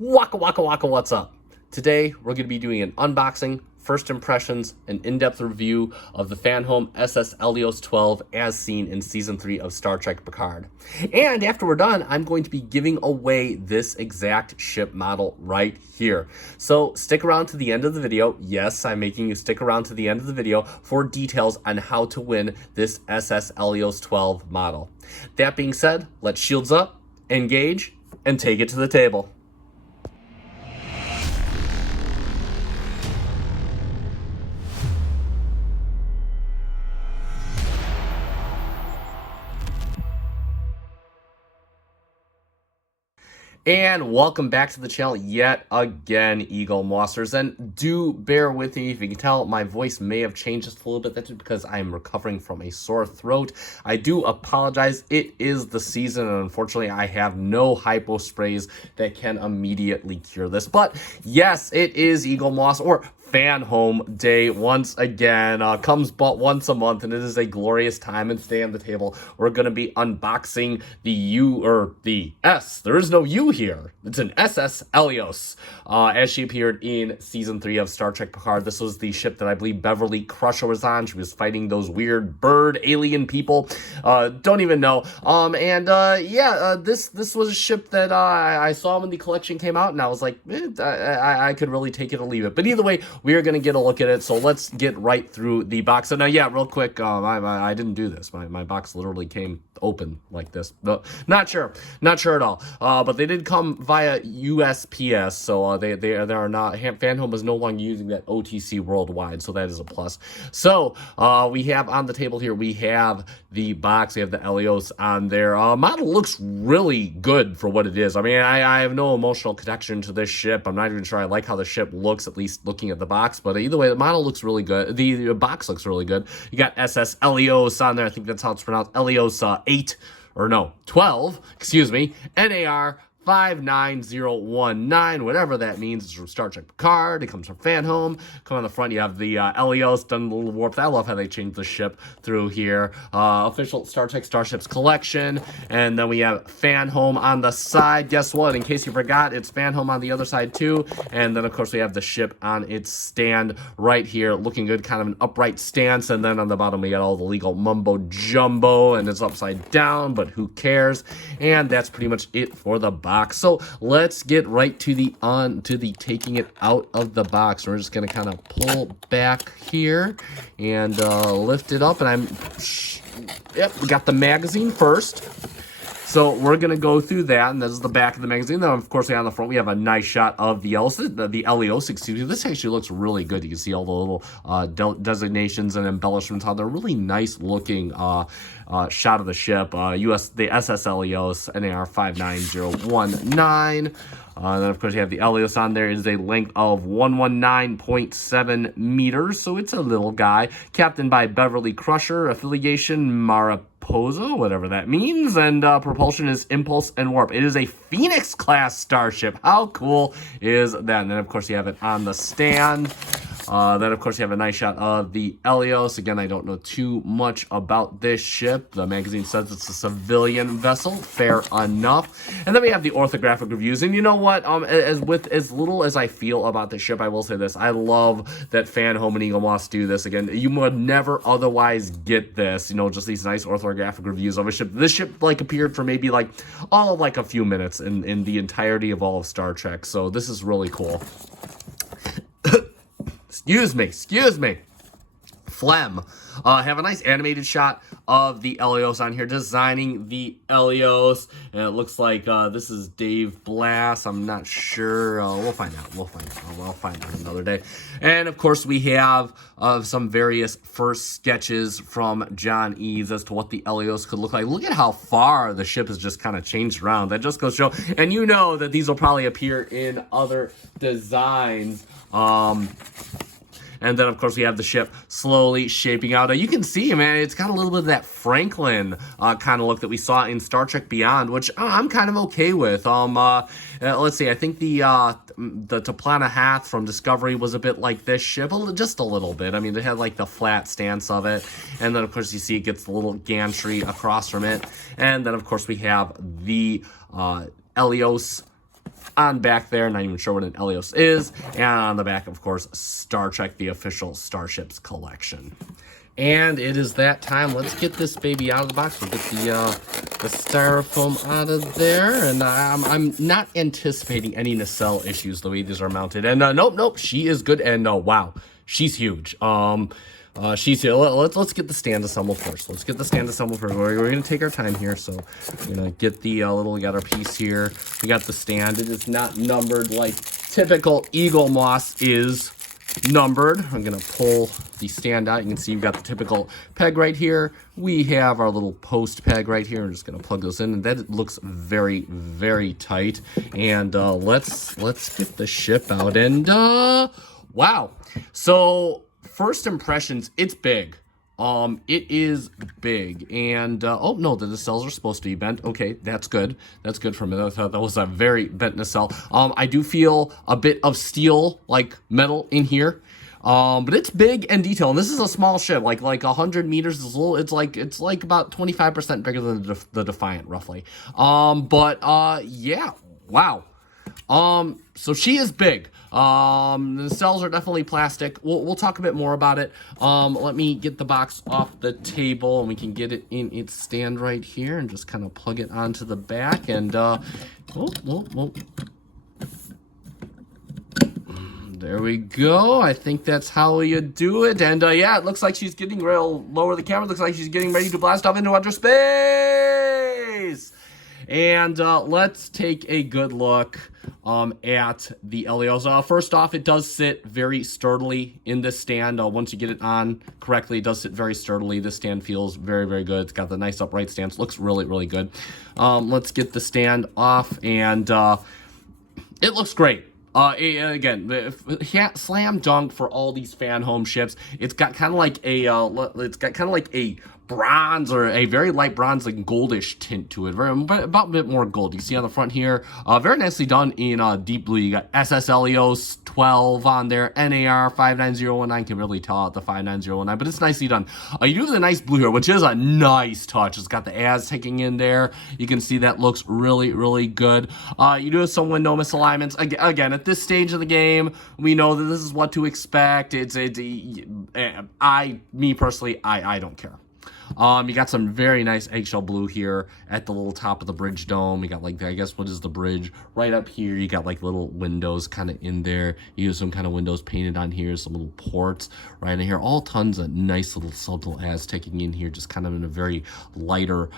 Waka waka waka, what's up? Today we're going to be doing an unboxing, first impressions, and in-depth review of the Fanhome S.S.Eleos 12 as seen in Season 3 of Star Trek Picard. And after we're done, I'm going to be giving away this exact ship model right here. So stick around to the end of the video. Yes, I'm making you stick around to the end of the video for details on how to win this S.S.Eleos 12 model. That being said, let's shields up, engage, and take it to the table. And welcome back to the channel yet again, Eagle Mossers. And do bear with me. If you can tell, my voice may have changed just a little bit. That's because I'm recovering from a sore throat. I do apologize. It is the season, and unfortunately, I have no hypo sprays that can immediately cure this. But yes, it is Eagle Moss, or Fanhome Day once again. Comes but once a month, and it is a glorious time. And today on the table, we're going to be unboxing the S. There is no U here. It's an S.S.Eleos, as she appeared in Season 3 of Star Trek Picard. This was the ship that I believe Beverly Crusher was on. She was fighting those weird bird alien people. Don't even know. This was a ship that I saw when the collection came out, and I was like, I could really take it or leave it. But either way, we are going to get a look at it, so let's get right through the box. So now, yeah, real quick, I didn't do this. My box literally came open like this. No, not sure at all. But they did come via USPS, so they are not. Fanhome is no longer using that OTC worldwide, so that is a plus. So we have on the table here, we have the box. We have the Eleos on there. Model looks really good for what it is. I mean, I have no emotional connection to this ship. I'm not even sure I like how the ship looks, at least looking at the box. But either way, the model looks really good. The box looks really good. You got S.S.Eleos on there. I think that's how it's pronounced. Eleos 12, excuse me, NAR 59019, whatever that means. It's from Star Trek Picard. It comes from Fanhome. Come on the front, you have the Eleos done a little warped. I love how they changed the ship through here. Official Star Trek Starships collection. And then we have Fanhome on the side. Guess what? In case you forgot, it's Fanhome on the other side too. And then, of course, we have the ship on its stand right here, looking good, kind of an upright stance. And then on the bottom, we got all the legal mumbo jumbo, and it's upside down, but who cares? And that's pretty much it for the box. So let's get right to the taking it out of the box. We're just gonna kind of pull back here and lift it up, and we got the magazine first. So we're going to go through that, and this is the back of the magazine. Then, of course, on the front, we have a nice shot of the Eleos, excuse me. This actually looks really good. You can see all the little designations and embellishments on there. Really nice looking shot of the ship. The S.S.Eleos, NAR 59019. Then, of course, you have the Eleos on there. It is a length of 119.7 meters, so it's a little guy. Captained by Beverly Crusher, affiliation Mariposa, whatever that means, and propulsion is impulse and warp. It is a Phoenix class starship. How cool is that? And then, of course, you have it on the stand. Then, of course, you have a nice shot of the Eleos. Again, I don't know too much about this ship. The magazine says it's a civilian vessel. Fair enough. And then we have the orthographic reviews. And you know what? As little as I feel about this ship, I will say this. I love that Fanhome and Eagle Moss do this. Again, you would never otherwise get this. You know, just these nice orthographic reviews of a ship. This ship, appeared for maybe, all of, a few minutes in the entirety of all of Star Trek. So this is really cool. Excuse me. Phlegm. Have a nice animated shot of the Eleos on here, designing the Eleos. And it looks like this is Dave Blass. I'm not sure. We'll find out. We'll find out another day. And, of course, we have some various first sketches from John Eads as to what the Eleos could look like. Look at how far the ship has just kind of changed around. That just goes to show. And you know that these will probably appear in other designs. And then, of course, we have the ship slowly shaping out. You can see, man, it's got a little bit of that Franklin kind of look that we saw in Star Trek Beyond, which I'm kind of okay with. Let's see, I think the Toplana Hath from Discovery was a bit like this ship, just a little bit. I mean, it had the flat stance of it. And then, of course, you see it gets the little gantry across from it. And then, of course, we have the Eleos On back there, not even sure what an S.S.Eleos is. And on the back, of course, Star Trek, the official Starships collection. And it is that time. Let's get this baby out of the box. We'll get the styrofoam out of there. And I'm not anticipating any nacelle issues the way these are mounted. And nope, she is good. And wow, she's huge. She's here. Let's get the stand assembled first. Let's get the stand assembled first. We're gonna take our time here. So we're gonna get the we got our piece here. We got the stand. It is not numbered like typical eaglemoss is numbered. I'm gonna pull the stand out. You can see we've got the typical peg right here. We have our little post peg right here. I'm just gonna plug those in, and that looks very, very tight. And let's get the ship out. And wow. So first impressions, it's big. It is big, and oh no, the nacelles are supposed to be bent. Okay, that's good. That's good for me. I thought that was a very bent nacelle. I do feel a bit of steel, like metal, in here. But it's big and detailed. And this is a small ship, like 100 meters is a little. It's like about 25% bigger than the Defiant, roughly. Yeah, wow. So she is big. The cells are definitely plastic. We'll talk a bit more about it. Let me get the box off the table, and we can get it in its stand right here, and just kind of plug it onto the back. And there we go. I think that's how you do it. And yeah, it looks like she's getting real. Lower the camera. Looks like she's getting ready to blast off into outer space. And let's take a good look at the S.S.Eleos. First off, it does sit very sturdily in this stand. Once you get it on correctly, it does sit very sturdily. This stand feels very, very good. It's got the nice upright stance. Looks really, really good. Let's get the stand off, and it looks great. Again, slam dunk for all these Fanhome ships. It's got kind of like a bronze, or a very light bronze, like goldish tint to it, but about a bit more gold. You see on the front here, very nicely done in deep blue. You got S.S.Eleos 12 on there, NAR 59019. Can really tell out the 59019, but it's nicely done. You do have the nice blue here, which is a nice touch. It's got the Aztecing in there. You can see that looks really, really good. You do have some window misalignments. Again, at this stage of the game, we know that this is what to expect. Me personally, I don't care. You got some very nice eggshell blue here at the little top of the bridge dome. You got like, I guess, what is the bridge? Right up here, you got like little windows kind of in there. You have some kind of windows painted on here, some little ports right in here. All tons of nice little subtle Aztecing in here, just kind of in a very lighter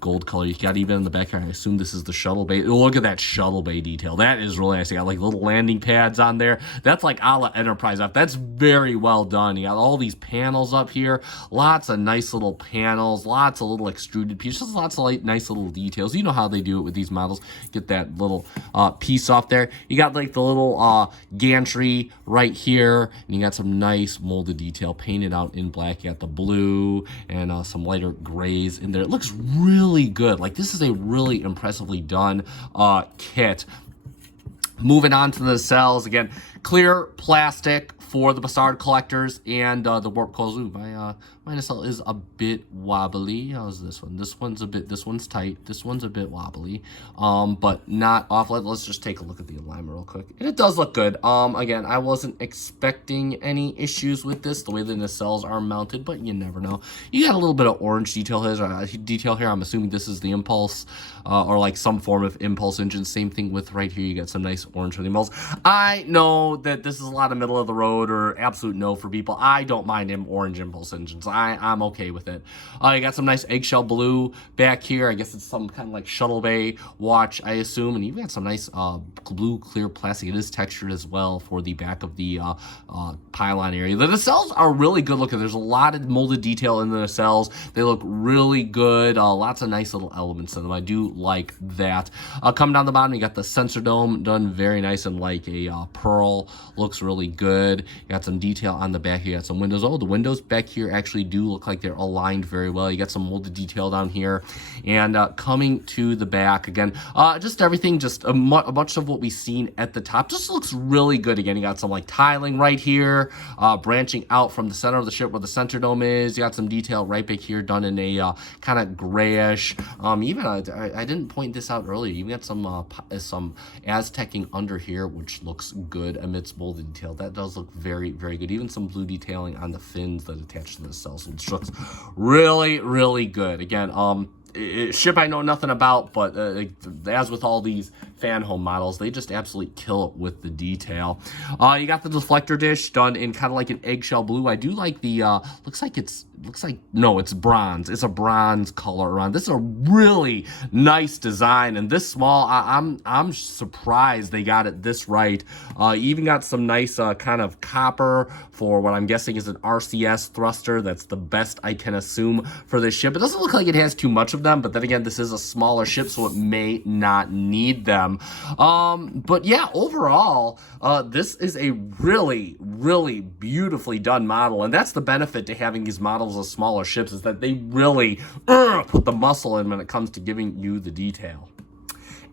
gold color. You got even in the back here, I assume this is the shuttle bay. Look at that shuttle bay detail. That is really nice. You got like little landing pads on there. That's like a la Enterprise F. That's very well done. You got all these panels up here. Lots of nice little panels, lots of little extruded pieces, lots of nice little details. You know how they do it with these models. Get that little piece off there. You got like the little gantry right here, and you got some nice molded detail painted out in black. You got the blue and some lighter grays in there. It looks really good. Like, this is a really impressively done kit. Moving on to the nacelles, again, clear plastic for the Bassard collectors and the warp coils. Ooh, my nacelle is a bit wobbly. How's this one? This one's tight. This one's a bit wobbly, but not off. Let's just take a look at the alignment real quick. And it does look good. Again, I wasn't expecting any issues with this, the way the nacelles are mounted, but you never know. You got a little bit of orange detail here. I'm assuming this is the impulse, or like some form of impulse engine. Same thing with right here. You got some nice orange for the impulse. I know that this is a lot of middle of the road or absolute no for people. I don't mind orange impulse engines. I'm okay with it. You got some nice eggshell blue back here. I guess it's some kind of like shuttle bay watch, I assume. And you've got some nice blue clear plastic. It is textured as well for the back of the pylon area. The nacelles are really good looking. There's a lot of molded detail in the nacelles. They look really good. Lots of nice little elements in them. I do like that. Coming down the bottom, you got the sensor dome done very nice and like a pearl. Looks really good. You got some detail on the back. You got some windows. Oh, the windows back here actually do look like they're aligned very well. You got some molded detail down here. And coming to the back again, just everything, just a bunch of what we've seen at the top. Just looks really good. Again, you got some like tiling right here, branching out from the center of the ship where the center dome is. You got some detail right back here done in a kind of grayish. Even I didn't point this out earlier. You got some Aztecing under here, which looks good amidst molded detail. That does look very, very good. Even some blue detailing on the fins that attach to the cells, which looks really, really good. Again, ship I know nothing about, but as with all these Fanhome models, they just absolutely kill it with the detail. You got the deflector dish done in kind of like an eggshell blue. I do like the no, it's bronze. It's a bronze color around. This is a really nice design, and this small, I'm surprised they got it this right. Even got some nice kind of copper for what I'm guessing is an RCS thruster. That's the best I can assume for this ship. It doesn't look like it has too much of them, but then again, this is a smaller ship, so it may not need them. But yeah, overall, this is a really, really beautifully done model, and that's the benefit to having these models of smaller ships, is that they really put the muscle in when it comes to giving you the detail.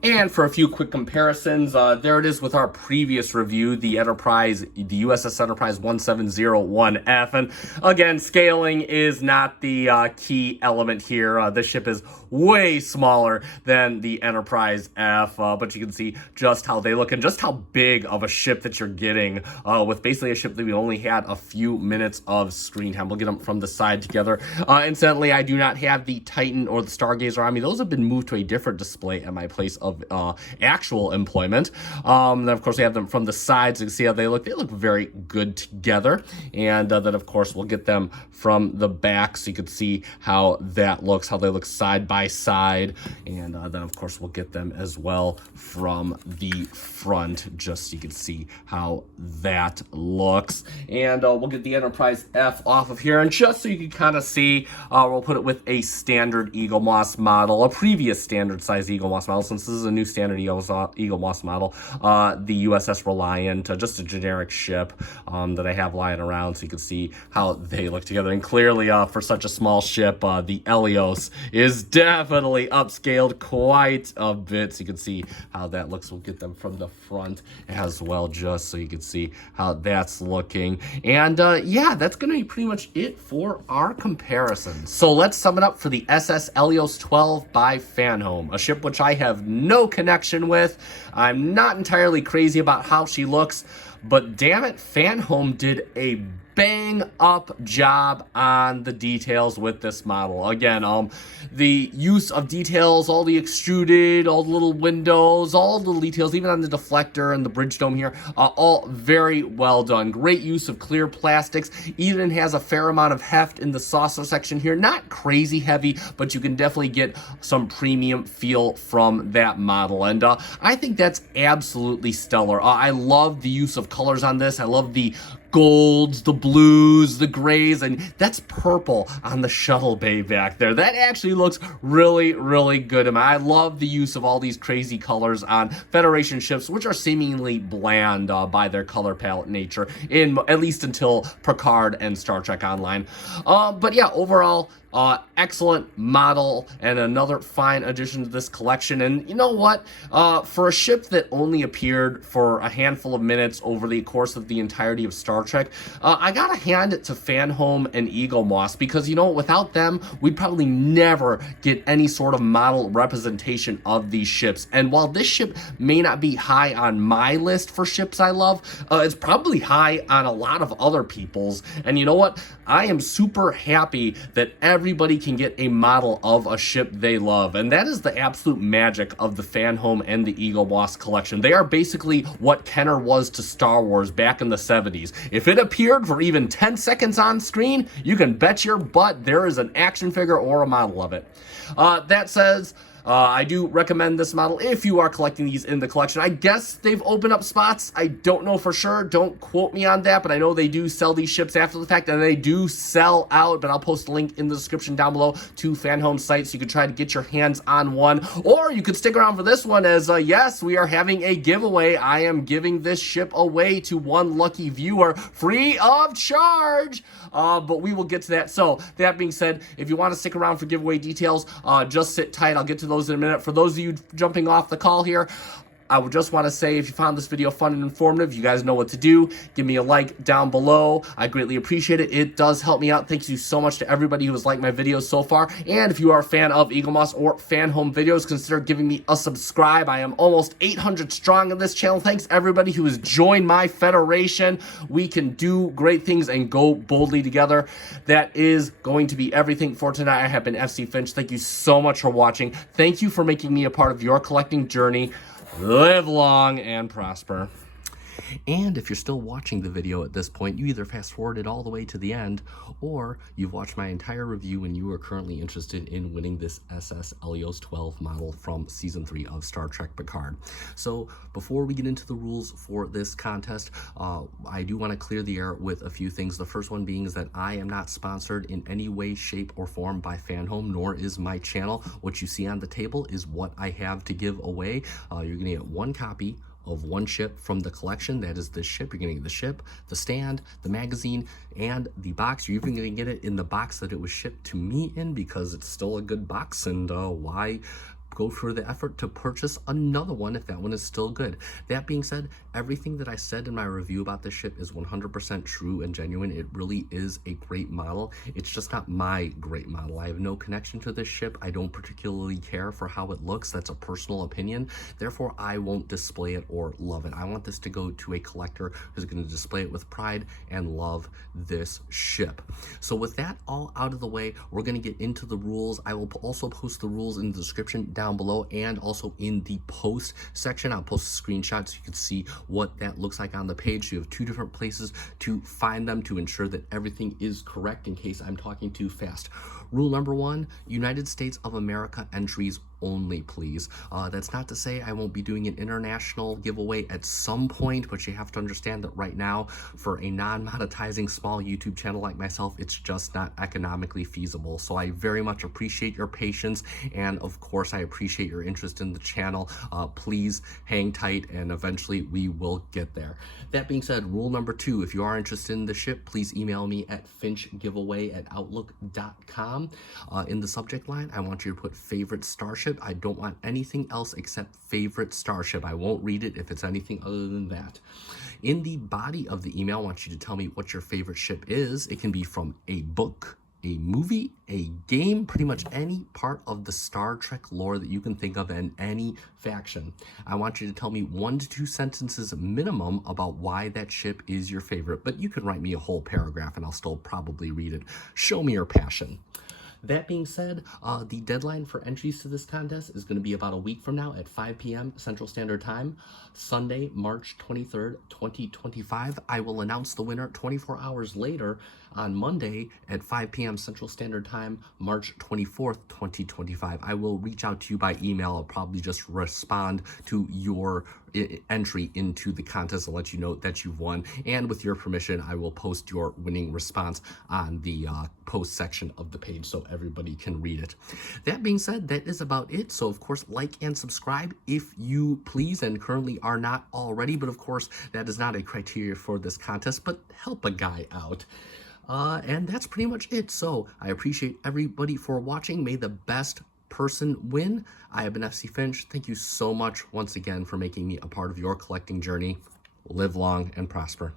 And for a few quick comparisons, there it is with our previous review, the Enterprise, the USS Enterprise 1701F. And again, scaling is not the key element here. This ship is way smaller than the Enterprise F, but you can see just how they look and just how big of a ship that you're getting with basically a ship that we only had a few minutes of screen time. We'll get them from the side together. Incidentally, I do not have the Titan or the Stargazer on me. Those have been moved to a different display at my place of actual employment. Then of course we have them from the sides. You can see how they look. They look very good together. And then of course we'll get them from the back so you can see how that looks, how they look side by side. And then of course we'll get them as well from the front, just so you can see how that looks. And we'll get the Enterprise F off of here, and just so you can kind of see, we'll put it with a standard eaglemoss model, a previous standard size eaglemoss model. Since this is a new standard eaglemoss model, the USS Reliant, just a generic ship that I have lying around, so you can see how they look together. And clearly, for such a small ship, the S.S.Eleos is definitely upscaled quite a bit, so you can see how that looks. We'll get them from the front as well, just so you can see how that's looking. And yeah, that's going to be pretty much it for our comparisons. So let's sum it up for the S.S.Eleos 12 by Fanhome, a ship which I have no connection with. I'm not entirely crazy about how she looks, but damn it, Fanhome did a bang up job on the details with this model. Again, the use of details, all the extruded, all the little windows, all the little details, even on the deflector and the bridge dome here, all very well done. Great use of clear plastics. Even has a fair amount of heft in the saucer section here. Not crazy heavy, but you can definitely get some premium feel from that model. And I think that's absolutely stellar. I love the use of colors on this. I love the golds, the blues, the grays, and that's purple on the shuttle bay back there. That actually looks really, really good. I love the use of all these crazy colors on Federation ships, which are seemingly bland by their color palette nature, at least until Picard and Star Trek Online. But yeah, overall, excellent model and another fine addition to this collection. And you know what? For a ship that only appeared for a handful of minutes over the course of the entirety of Star Trek, I gotta hand it to Fanhome and eaglemoss, because you know, without them, we'd probably never get any sort of model representation of these ships. And while this ship may not be high on my list for ships I love, it's probably high on a lot of other people's. And you know what? I am super happy that everybody can get a model of a ship they love, and that is the absolute magic of the Fanhome and the eaglemoss collection. They are basically what Kenner was to Star Wars back in the 70s. If it appeared for even 10 seconds on screen, you can bet your butt there is an action figure or a model of it. That says, I do recommend this model if you are collecting these in the collection. I guess they've opened up spots. I don't know for sure. Don't quote me on that, but I know they do sell these ships after the fact, and they do sell out. But I'll post a link in the description down below to Fanhome's site so you can try to get your hands on one. Or you could stick around for this one, as yes, we are having a giveaway. I am giving this ship away to one lucky viewer free of charge. But we will get to that. So that being said, if you want to stick around for giveaway details, just sit tight. I'll get to those in a minute. For those of you jumping off the call here, I would just want to say, if you found this video fun and informative, you guys know what to do. Give me a like down below. I greatly appreciate it. It does help me out. Thank you so much to everybody who has liked my videos so far. And if you are a fan of eaglemoss or Fanhome videos, consider giving me a subscribe. I am almost 800 strong in this channel. Thanks everybody who has joined my federation. We can do great things and go boldly together. That is going to be everything for tonight. I have been FC Finch. Thank you so much for watching. Thank you for making me a part of your collecting journey. Live long and prosper. And if you're still watching the video at this point, you either fast forwarded all the way to the end, or you've watched my entire review and you are currently interested in winning this S.S.Eleos 12 model from Season 3 of Star Trek Picard. So before we get into the rules for this contest, I do want to clear the air with a few things. The first one being is that I am not sponsored in any way, shape, or form by Fanhome, nor is my channel. What you see on the table is what I have to give away. You're going to get one copy of one ship from the collection. That is this ship. You're going to get the ship, the stand, the magazine, and the box. You're even going to get it in the box that it was shipped to me in, because it's still a good box, and why go through the effort to purchase another one if that one is still good. That being said, everything that I said in my review about this ship is 100% true and genuine. It really is a great model. It's just not my great model. I have no connection to this ship. I don't particularly care for how it looks. That's a personal opinion. Therefore, I won't display it or love it. I want this to go to a collector who's going to display it with pride and love this ship. So with that all out of the way, we're going to get into the rules. I will also post the rules in the description down below, and also in the post section. I'll post a screenshot so you can see what that looks like on the page. You have two different places to find them to ensure that everything is correct, in case I'm talking too fast. Rule number 1, United States of America entries only, please. That's not to say I won't be doing an international giveaway at some point, but you have to understand that right now, for a non-monetizing small YouTube channel like myself, it's just not economically feasible. So I very much appreciate your patience, and of course I appreciate your interest in the channel. Please hang tight, and eventually we will get there. That being said, rule number 2, if you are interested in the ship, please email me at finchgiveaway@outlook.com. In the subject line, I want you to put favorite Starship. I don't want anything else except favorite Starship. I won't read it if it's anything other than that. In the body of the email, I want you to tell me what your favorite ship is. It can be from a book, a movie, a game, pretty much any part of the Star Trek lore that you can think of in any faction. I want you to tell me 1 to 2 sentences minimum about why that ship is your favorite, but you can write me a whole paragraph and I'll still probably read it. Show me your passion. That being said, the deadline for entries to this contest is going to be about a week from now at 5 p.m. Central Standard Time, Sunday, March 23rd, 2025. I will announce the winner 24 hours later on Monday at 5 p.m. Central Standard Time, March 24th, 2025. I will reach out to you by email. I'll probably just respond to your entry into the contest and let you know that you've won. And with your permission, I will post your winning response on the post section of the page so everybody can read it. That being said, that is about it. So of course, like and subscribe if you please, and currently are not already, but of course that is not a criteria for this contest, but help a guy out. And that's pretty much it. So I appreciate everybody for watching. May the best person win. I have been FC Finch. Thank you so much once again for making me a part of your collecting journey. Live long and prosper.